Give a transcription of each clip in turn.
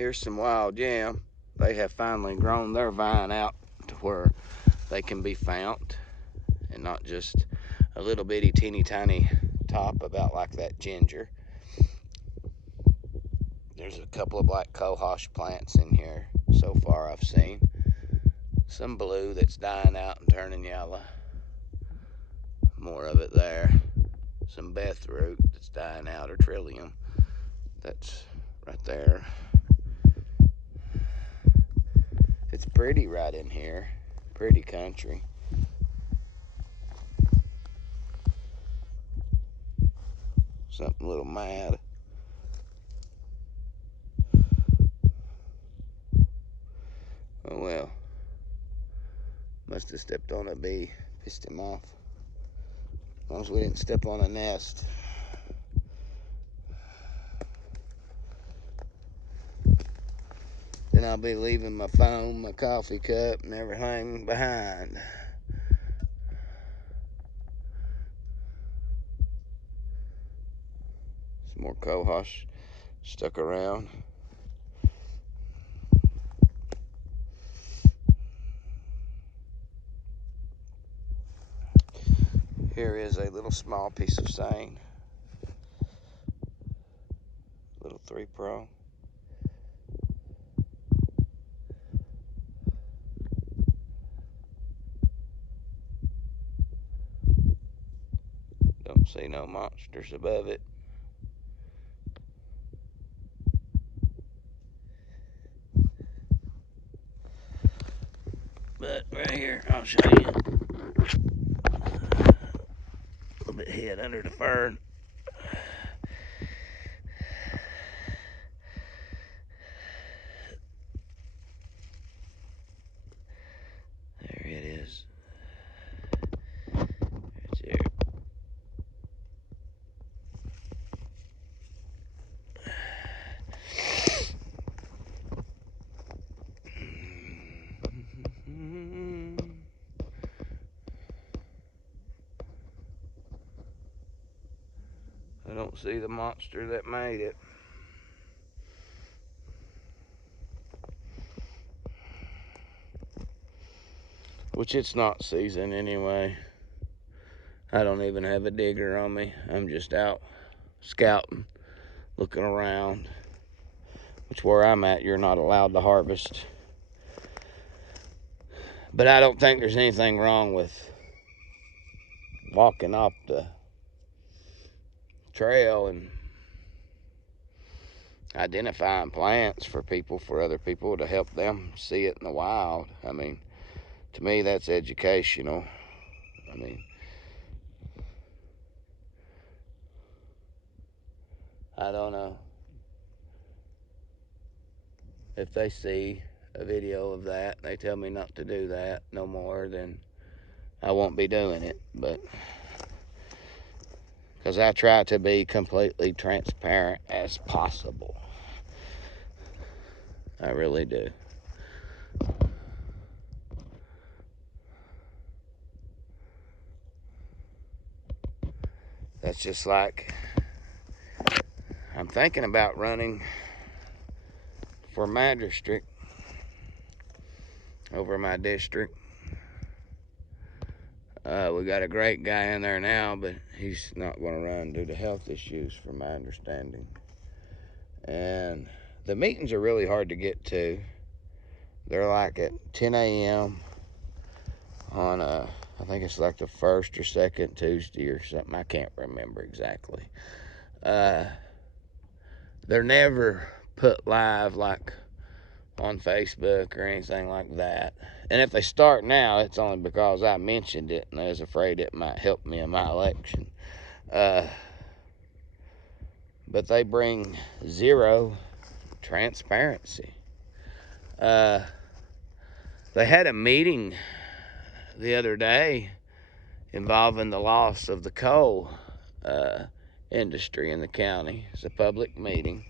Here's some wild yam. They have finally grown their vine out to where they can be found, and not just a little bitty teeny tiny top about like that ginger. There's a couple of black cohosh plants in here so far I've seen. Some blue that's dying out and turning yellow. More of it there. Some Beth root that's dying out, or trillium. That's right there. It's pretty right in here. Pretty country. Something a little mad. Oh well. Must have stepped on a bee. Pissed him off. As long as we didn't step on a nest. Then I'll be leaving my phone, my coffee cup, and everything behind. Some more cohosh stuck around. Here is a little small piece of sane. Little 3-pro. Don't see no monsters above it. But right here, I'll show you. A little bit hid under the fern. There it is. It's here. I don't see the monster that made it. Which it's not season anyway. I don't even have a digger on me. I'm just out scouting, looking around. Which where I'm at, you're not allowed to harvest. But I don't think there's anything wrong with walking off the trail and identifying plants for other people to help them see it in the wild. I mean, to me, that's educational. I mean, I don't know if they see a video of that and they tell me not to do that no more, then I won't be doing it. But because I try to be completely transparent as possible. I really do. That's just like, I'm thinking about running for my district, over my district. We got a great guy in there now, but he's not going to run due to health issues, from my understanding. And the meetings are really hard to get to. They're like at 10 a.m. on I think it's like the first or second Tuesday or something. I can't remember exactly. They're never put live like on Facebook or anything like that. And if they start now, it's only because I mentioned it and I was afraid it might help me in my election. But they bring zero transparency. They had a meeting the other day involving the loss of the coal industry in the county. It's a public meeting.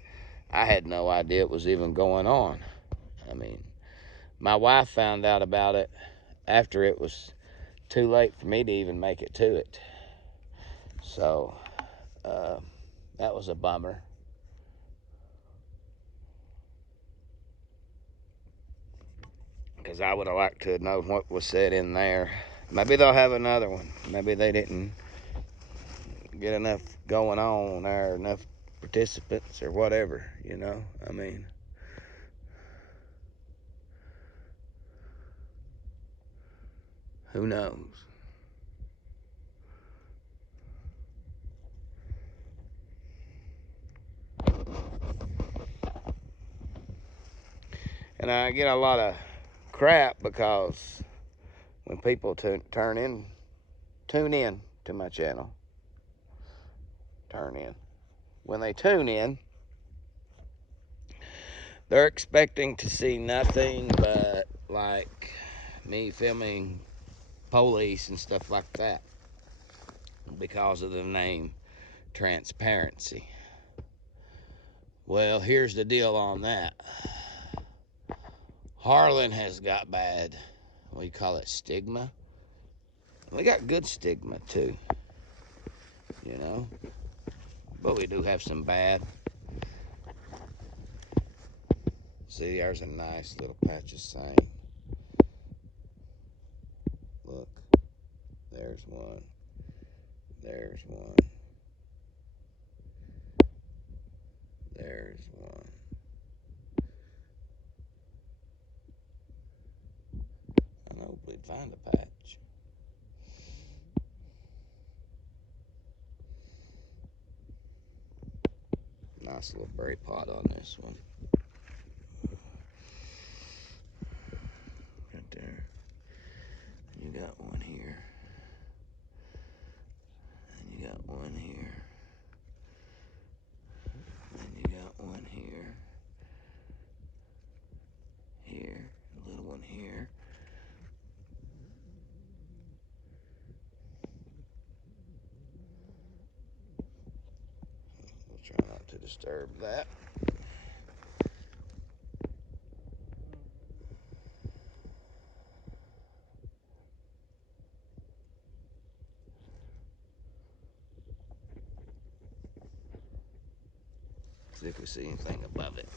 I had no idea it was even going on. I mean, my wife found out about it after it was too late for me to even make it to it. So that was a bummer. because I would have liked to know what was said in there. Maybe they'll have another one. Maybe they didn't get enough going on there, enough participants or whatever, you know. I mean, who knows? And I get a lot of crap because when people tune in to my channel, when they tune in, they're expecting to see nothing but like me filming police and stuff like that because of the name transparency. Well, here's the deal on that. Harlan has got bad, what do you call it, stigma? We got good stigma too, you know, but we do have some bad. See, there's a nice little patch of sand. Look, there's one, there's one, there's one. I hope we'd find a patch. Nice little berry pot on this one. Right there. You got one here. And you got one here. And you got one here. Here. A little one here. We'll try not to disturb that. See if we see anything above it.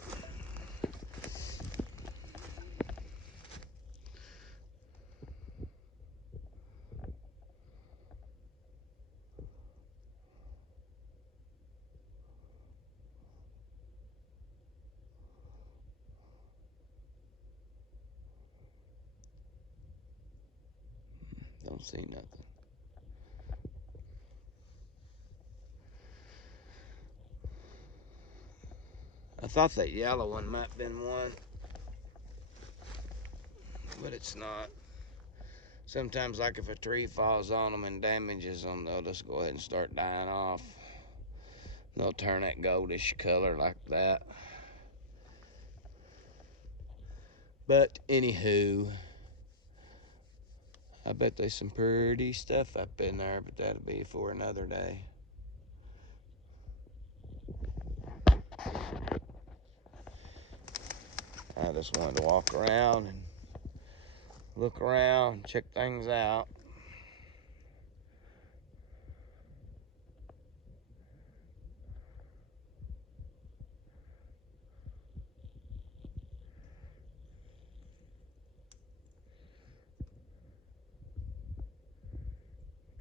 Don't see nothing. I thought that yellow one might have been one, but it's not. Sometimes, like if a tree falls on them and damages them, they'll just go ahead and start dying off. They'll turn that goldish color like that. But anywho, I bet there's some pretty stuff up in there, but that'll be for another day. I just wanted to walk around and look around, check things out.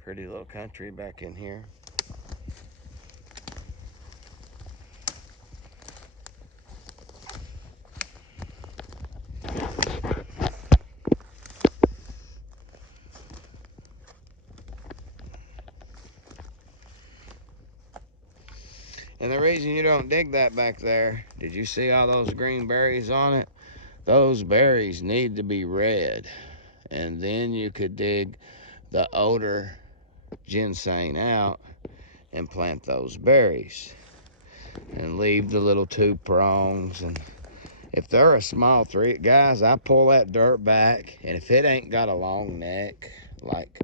Pretty little country back in here. And the reason you don't dig that back there, did you see all those green berries on it? Those berries need to be red. And then you could dig the older ginseng out and plant those berries. And leave the little two prongs. And if they're a small tree, guys, I pull that dirt back. And if it ain't got a long neck, like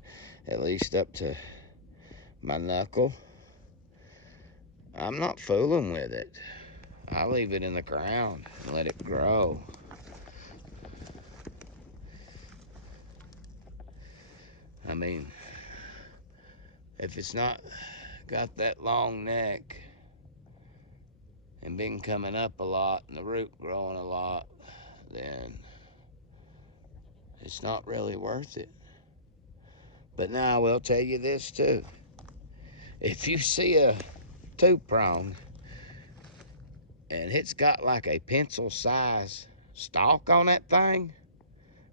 at least up to my knuckle, I'm not fooling with it. I leave it in the ground and let it grow. I mean, if it's not got that long neck and been coming up a lot and the root growing a lot, then it's not really worth it. But now I will tell you this too. If you see a 2-prong and it's got like a pencil size stalk on that thing,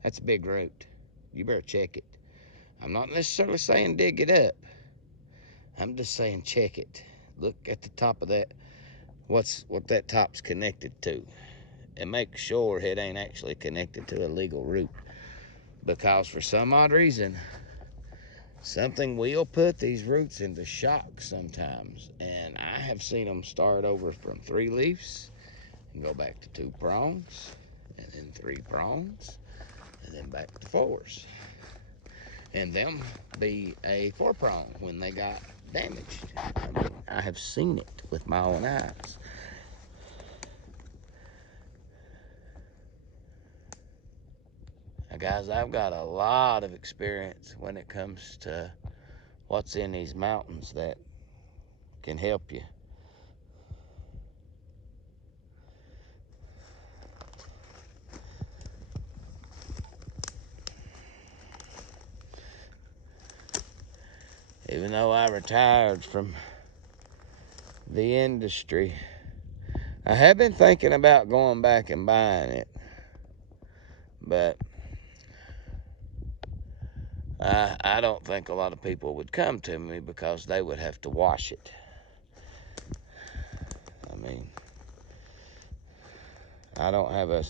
that's a big root. You better check it. I'm not necessarily saying dig it up. I'm just saying check it. Look at the top of that, what that top's connected to, and make sure it ain't actually connected to a legal root. Because for some odd reason, something will put these roots into shock sometimes. And I have seen them start over from 3 leaves and go back to 2 prongs, and then 3 prongs, and then back to 4s. And them be a 4-prong when they got damaged. I mean, I have seen it with my own eyes. Now, guys, I've got a lot of experience when it comes to what's in these mountains that can help you. Even though I retired from the industry, I have been thinking about going back and buying it. But I don't think a lot of people would come to me because they would have to wash it. I mean, I don't have a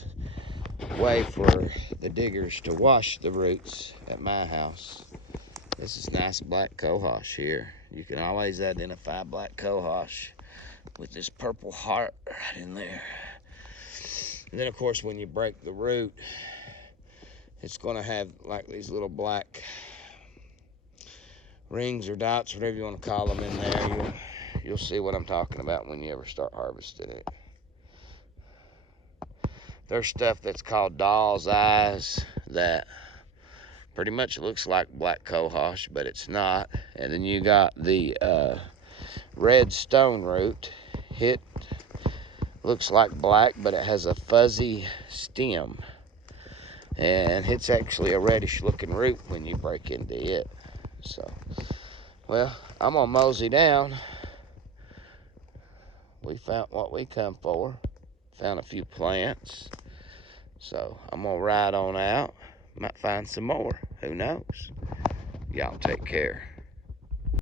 way for the diggers to wash the roots at my house. This is nice black cohosh here. You can always identify black cohosh with this purple heart right in there. And then, of course, when you break the root, it's going to have like these little black rings or dots, whatever you want to call them, in there. You'll see what I'm talking about when you ever start harvesting it. There's stuff that's called doll's eyes that pretty much looks like black cohosh, but it's not. And then you got the red stone root. It looks like black, but it has a fuzzy stem. And it's actually a reddish looking root when you break into it. So, well, I'm gonna mosey down. We found what we come for. Found a few plants. So I'm gonna ride on out. Might find some more. Who knows? Y'all take care.